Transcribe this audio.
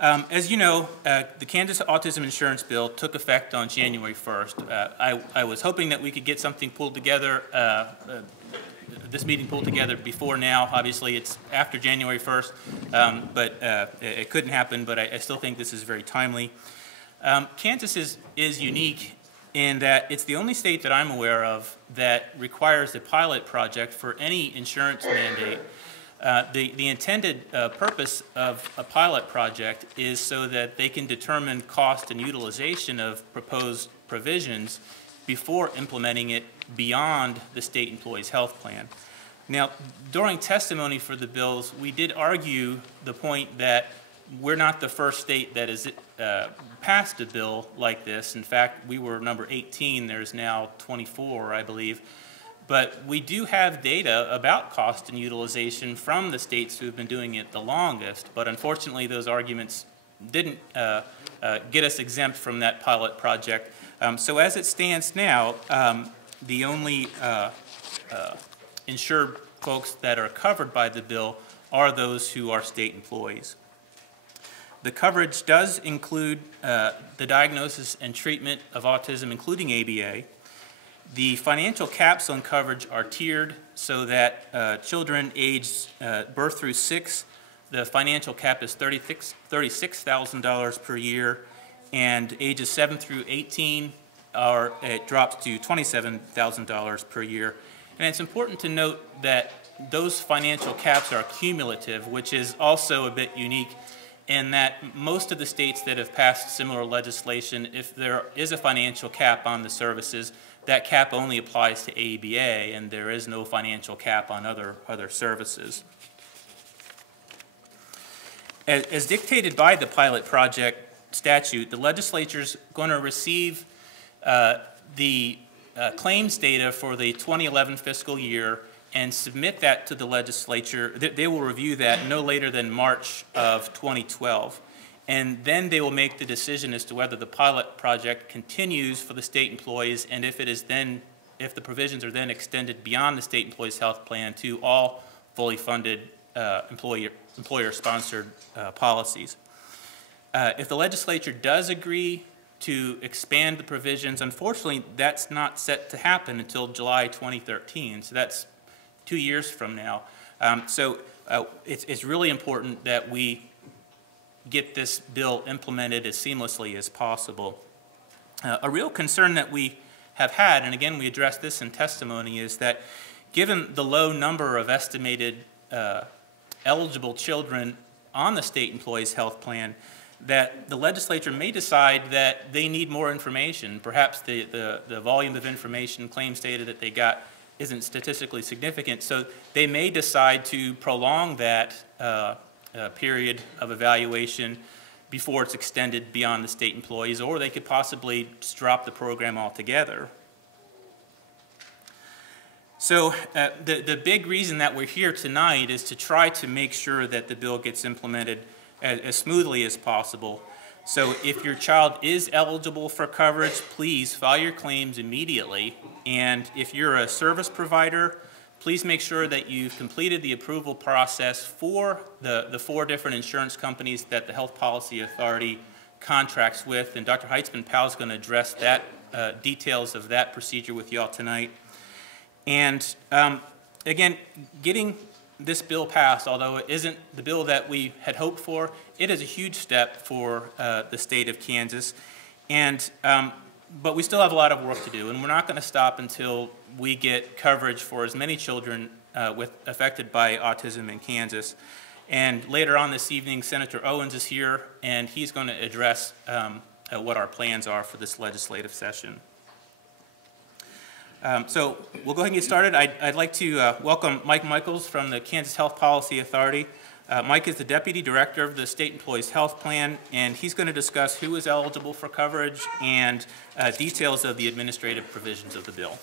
As you know, the KS Autism Insurance Bill took effect on January 1st. I was hoping that we could get something pulled together, this meeting pulled together before now. Obviously, it's after January 1st, but it couldn't happen, but I still think this is very timely. Kansas is unique in that it's the only state that I'm aware of that requires a pilot project for any insurance mandate. The intended purpose of a pilot project is so that they can determine cost and utilization of proposed provisions before implementing it beyond the state employee's health plan. Now, during testimony for the bills, we did argue the point that we're not the first state that has passed a bill like this. In fact, we were number 18. There's now 24, I believe. But we do have data about cost and utilization from the states who have been doing it the longest. But unfortunately, those arguments didn't get us exempt from that pilot project. So as it stands now, the only insured folks that are covered by the bill are those who are state employees. The coverage does include the diagnosis and treatment of autism, including ABA. The financial caps on coverage are tiered so that children aged birth through 6, the financial cap is $36,000 per year, and ages 7 through 18, it drops to $27,000 per year. And it's important to note that those financial caps are cumulative, which is also a bit unique in that most of the states that have passed similar legislation, if there is a financial cap on the services, that cap only applies to ABA, and there is no financial cap on other services. As dictated by the pilot project statute, the legislature is going to receive the claims data for the 2011 fiscal year and submit that to the legislature. They will review that no later than March of 2012. And then they will make the decision as to whether the pilot project continues for the state employees, and if the provisions are then extended beyond the state employees' health plan to all fully funded employer-sponsored policies. If the legislature does agree to expand the provisions, unfortunately, that's not set to happen until July 2013. So that's 2 years from now. It's really important that we get this bill implemented as seamlessly as possible. A real concern that we have had, and again we addressed this in testimony, is that given the low number of estimated eligible children on the state employees' health plan, that the legislature may decide that they need more information. Perhaps the volume of information, claims data that they got isn't statistically significant, so they may decide to prolong that period of evaluation before it's extended beyond the state employees, or they could possibly just drop the program altogether. So the big reason that we're here tonight is to try to make sure that the bill gets implemented as smoothly as possible. So if your child is eligible for coverage, please file your claims immediately. And if you're a service provider, please make sure that you've completed the approval process for the 4 different insurance companies that the Health Policy Authority contracts with. And Dr. Heitzman-Powell is going to address that details of that procedure with you all tonight. And again, getting this bill passed, although it isn't the bill that we had hoped for, it is a huge step for the state of Kansas. And but we still have a lot of work to do, and we're not going to stop until we get coverage for as many children affected by autism in Kansas. And later on this evening, Senator Owens is here, and he's going to address what our plans are for this legislative session. So we'll go ahead and get started. I'd like to welcome Mike Michaels from the Kansas Health Policy Authority. Mike is the Deputy Director of the State Employees Health Plan, and he's going to discuss who is eligible for coverage and details of the administrative provisions of the bill.